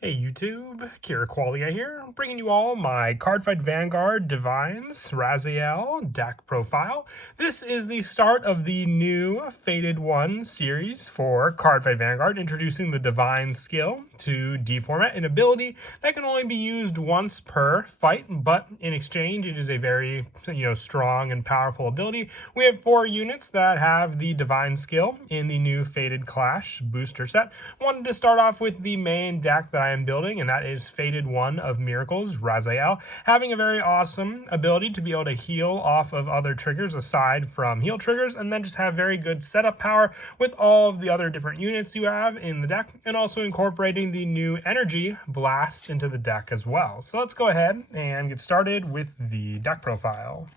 Hey YouTube, Kira Qualia here, bringing you all my Cardfight Vanguard DivineZ Rezael deck profile. This is the start of the new Fated 1 series for Cardfight Vanguard, introducing the DivineZ skill to deformat, an ability that can only be used once per fight, but in exchange it is a very strong and powerful ability. We have 4 units that have the DivineZ skill in the new Fated Clash booster set. Wanted to start off with the main deck that I am building, and that is Fated 1 of Miracles, Rezael, having a very awesome ability to be able to heal off of other triggers aside from heal triggers, and then just have very good setup power with all of the other different units you have in the deck, and also incorporating the new energy blast into the deck as well. So let's go ahead and get started with the deck profile.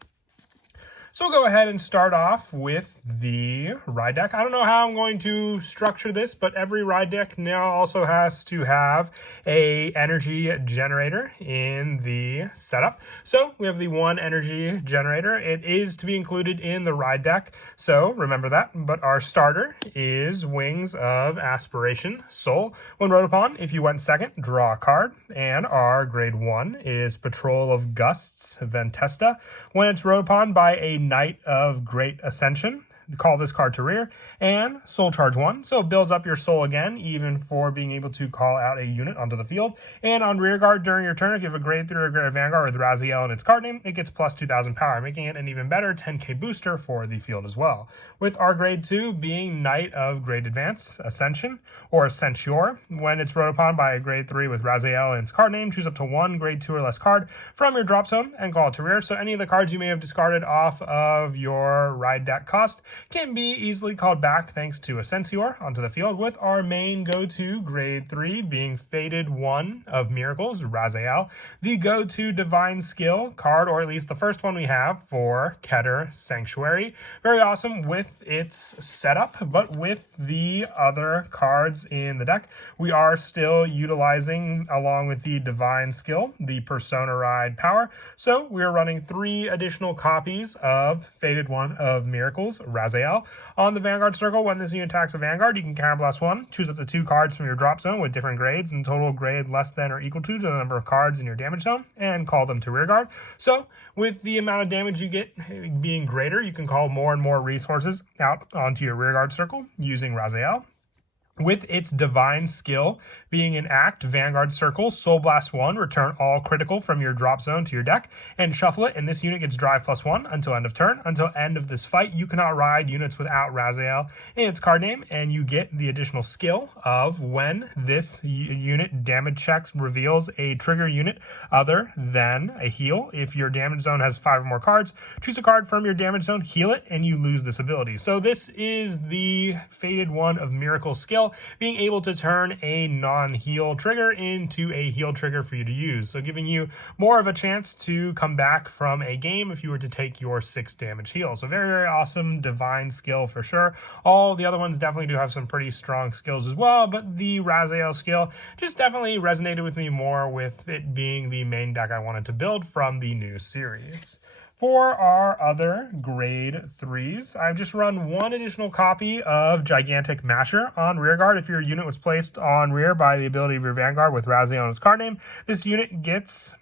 So we'll go ahead and start off with the ride deck. I don't know how I'm going to structure this, but every ride deck now also has to have a energy generator in the setup. So we have the 1 energy generator. It is to be included in the ride deck, so remember that. But our starter is Wings of Aspiration Soul. When rode upon, if you went second, draw a card. And our grade 1 is Patrol of Gusts Ventesta. When it's rode upon by a Knight of Great Ascension, call this card to rear, and soul charge 1, so it builds up your soul again, even for being able to call out a unit onto the field. And on rear guard during your turn, if you have a grade 3 or grade Vanguard with Rezael in its card name, it gets plus 2,000 power, making it an even better 10k booster for the field as well. With our grade 2 being Knight of Great Advance Ascension, or Censure, when it's rode upon by a grade 3 with Rezael in its card name, choose up to 1 grade 2 or less card from your drop zone and call it to rear. So any of the cards you may have discarded off of your ride deck cost can be easily called back thanks to a Censure onto the field, with our main go-to grade 3 being Fated 1 of Miracles, Rezael, the go-to divine skill card, or at least the first one we have for Keter Sanctuary. Very awesome with its setup, but with the other cards in the deck, we are still utilizing, along with the divine skill, the Persona Ride power. So we are running 3 additional copies of Fated 1 of Miracles, Rezael. On the Vanguard circle, when this unit attacks a Vanguard, you can counterblast 1, choose up to 2 cards from your drop zone with different grades, and total grade less than or equal to the number of cards in your damage zone, and call them to rear guard. So with the amount of damage you get being greater, you can call more and more resources out onto your rear guard circle using Rezael. With its divine skill being an act, Vanguard Circle, Soul Blast 1, return all critical from your drop zone to your deck, and shuffle it, and this unit gets drive +1 until end of turn. Until end of this fight, you cannot ride units without Rezael in its card name, and you get the additional skill of when this unit damage checks reveals a trigger unit other than a heal. If your damage zone has 5 or more cards, choose a card from your damage zone, heal it, and you lose this ability. So this is the Fated 1 of Miracle skill, being able to turn a non-heal trigger into a heal trigger for you to use. So giving you more of a chance to come back from a game if you were to take your 6 damage heal. So very, very awesome divine skill for sure. All the other ones definitely do have some pretty strong skills as well, but the Rezael skill just definitely resonated with me more with it being the main deck I wanted to build from the new series. For our other grade 3s, I've just run 1 additional copy of Gigantic Masher on rearguard. If your unit was placed on rear by the ability of your Vanguard with Rezael on its card name, this unit gets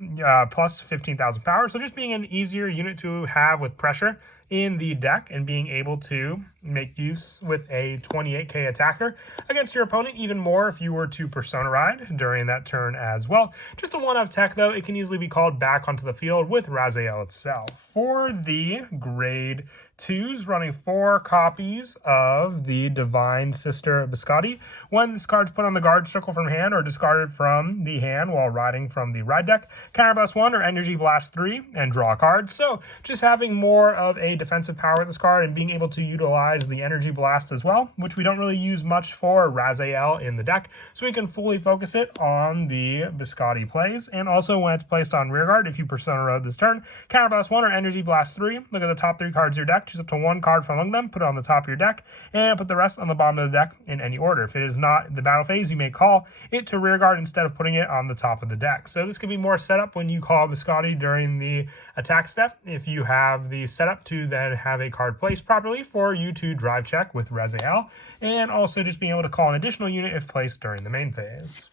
plus 15,000 power. So just being an easier unit to have with pressure in the deck, and being able to make use with a 28k attacker against your opponent, even more if you were to Persona Ride during that turn as well. Just a 1-of tech though, it can easily be called back onto the field with Rezael itself. For the grade 2s, running 4 copies of the Divine Sister Biscotti. When this card's put on the guard circle from hand or discarded from the hand while riding from the ride deck, counterblast 1 or energy blast 3 and draw a card. So just having more of a defensive power with this card, and being able to utilize the energy blast as well, which we don't really use much for Rezael in the deck, so we can fully focus it on the Biscotti plays. And also when it's placed on rearguard, if you Persona Road this turn, counterblast 1 or energy blast 3, look at the top 3 cards of your deck, choose up to 1 card from among them, put it on the top of your deck, and put the rest on the bottom of the deck in any order. If it is not the battle phase, you may call it to rearguard instead of putting it on the top of the deck. So this could be more setup when you call Biscotti during the attack step, if you have the setup to then have a card placed properly for you to drive check with Rezael, and also just being able to call an additional unit if placed during the main phase.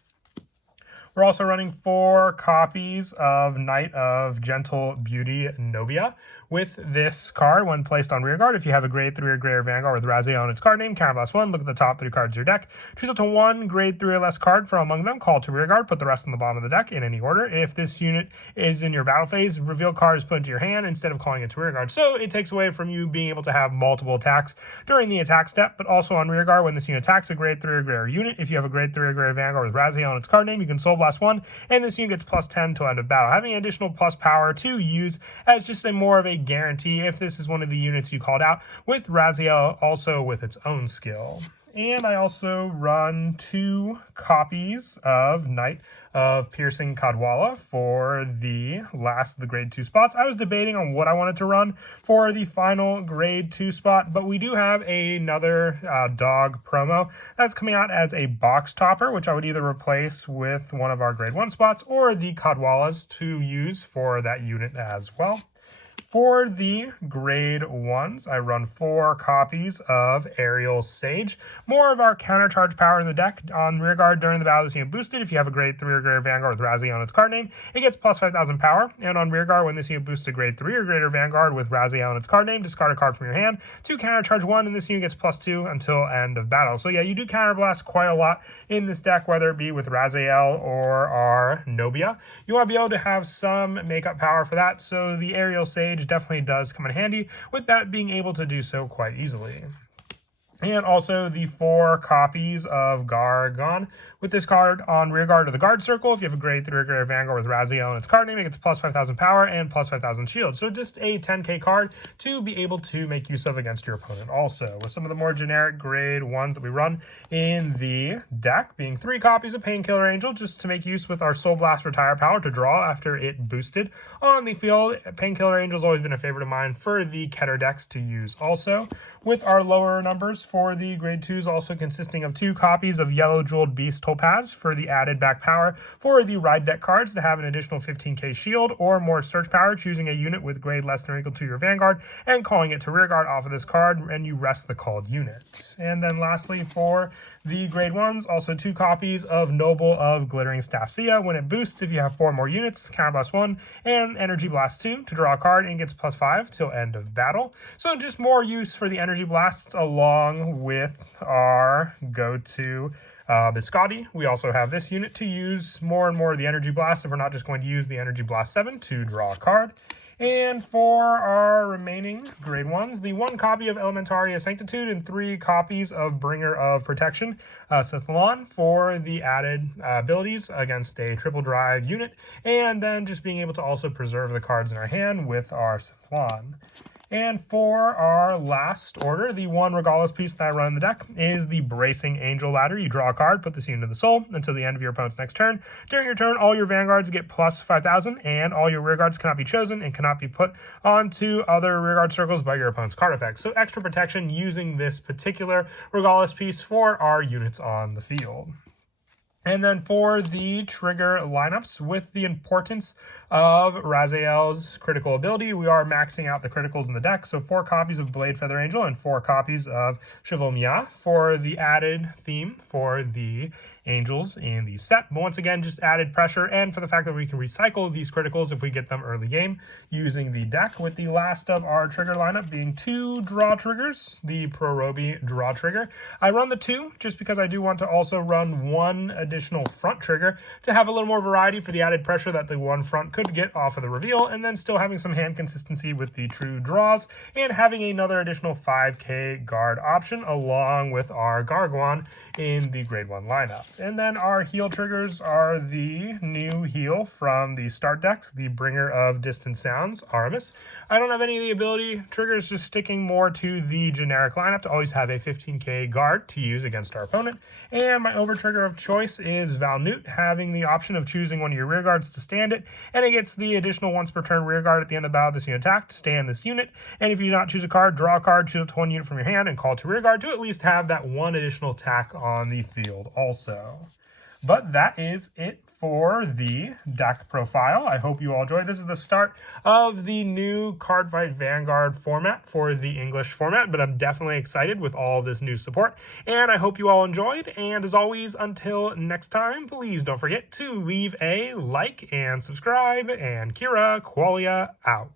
We're also running 4 copies of Knight of Gentle Beauty Nobia. With this card, when placed on rearguard, if you have a grade 3 or greater Vanguard with Rezael on its card name, counterblast 1, look at the top 3 cards of your deck. Choose up to 1 grade 3 or less card from among them, call to rearguard, put the rest on the bottom of the deck in any order. If this unit is in your battle phase, reveal card is put into your hand instead of calling it to rearguard. So it takes away from you being able to have multiple attacks during the attack step, but also on rearguard when this unit attacks a grade 3 or greater unit. If you have a grade 3 or greater Vanguard with Rezael on its card name, you can Soul Blast 1, and this unit gets plus 10 till end of battle, having additional plus power to use as just a more of a guarantee if this is one of the units you called out, with Rezael also with its own skill. And I also run 2 copies of Knight of Piercing Kadwala for the last of the grade 2 spots. I was debating on what I wanted to run for the final grade 2 spot, but we do have another dog promo that's coming out as a box topper, which I would either replace with one of our grade 1 spots or the Kadwalas to use for that unit as well. For the grade 1s, I run 4 copies of Aerial Sage. More of our countercharge power in the deck. On rearguard during the battle, this unit boosted. If you have a grade 3 or greater Vanguard with Rezael on its card name, it gets plus 5,000 power. And on rearguard, when this unit boosts to grade 3 or greater Vanguard with Rezael on its card name, discard a card from your hand to countercharge 1, and this unit gets plus 2 until end of battle. So yeah, you do counterblast quite a lot in this deck, whether it be with Rezael or our Nobia. You want to be able to have some makeup power for that, so the Aerial Sage definitely does come in handy, with that being able to do so quite easily. And also the 4 copies of Gargon. With this card on rearguard of the guard circle, if you have a grade 3 or greater Vanguard with Rezael on its card name, it gets plus 5,000 power and plus 5,000 shield. So just a 10k card to be able to make use of against your opponent. Also, with some of the more generic grade 1s that we run in the deck, being 3 copies of Painkiller Angel, just to make use with our Soul Blast Retire power to draw after it boosted on the field. Painkiller Angel has always been a favorite of mine for the Keter decks to use also. With our lower numbers for the grade 2s, also consisting of 2 copies of Yellow Jeweled Beast Topaz for the added back power for the ride deck cards to have an additional 15k shield or more search power, choosing a unit with grade less than or equal to your Vanguard and calling it to rearguard off of this card, and you rest the called unit. And then lastly, for the grade 1s, also 2 copies of Noble of Glittering Staff Sia. When it boosts, if you have 4 more units, counterblast 1 and Energy Blast 2 to draw a card, and gets plus 5 till end of battle. So just more use for the Energy Blasts along with our go-to Biscotti. We also have this unit to use more and more of the Energy Blast if we're not just going to use the Energy Blast 7 to draw a card. And for our remaining grade 1s, the 1 copy of Elementaria Sanctitude and 3 copies of Bringer of Protection, Sethlon, for the added abilities against a triple drive unit, and then just being able to also preserve the cards in our hand with our Sethlon. And for our last order, the 1 Regalis piece that I run in the deck is the Bracing Angel Ladder. You draw a card, put this unit to the soul until the end of your opponent's next turn. During your turn, all your Vanguards get plus 5,000, and all your rearguards cannot be chosen and cannot be put onto other rearguard circles by your opponent's card effects. So extra protection using this particular Regalis piece for our units on the field. And then for the trigger lineups, with the importance of Raziel's critical ability, we are maxing out the criticals in the deck. So 4 copies of Blade Feather Angel and 4 copies of Cheval Mia for the added theme for the angels in the set. But once again, just added pressure, and for the fact that we can recycle these criticals if we get them early game using the deck, with the last of our trigger lineup being 2 draw triggers, the Prorobi draw trigger. I run the 2 just because I do want to also run 1 additional front trigger to have a little more variety for the added pressure that the 1 front could get off of the reveal, and then still having some hand consistency with the true draws, and having another additional 5k guard option along with our Gargoyle in the grade 1 lineup. And then our heal triggers are the new heal from the start decks, the Bringer of Distant Sounds, Aramis. I don't have any of the ability triggers, just sticking more to the generic lineup to always have a 15k guard to use against our opponent. And my over trigger of choice is Valnut, having the option of choosing one of your rear guards to stand it, and it gets the additional once per turn rear guard at the end of battle this unit attack to stand this unit. And if you do not choose a card, draw a card, choose up to 1 unit from your hand, and call to rear guard to at least have that 1 additional attack on the field also. But that is it for the deck profile. I hope you all enjoyed. This is the start of the new Cardfight Vanguard format for the English format, but I'm definitely excited with all this new support, and I hope you all enjoyed. And as always, until next time, please don't forget to leave a like and subscribe, and Kira Qualia out.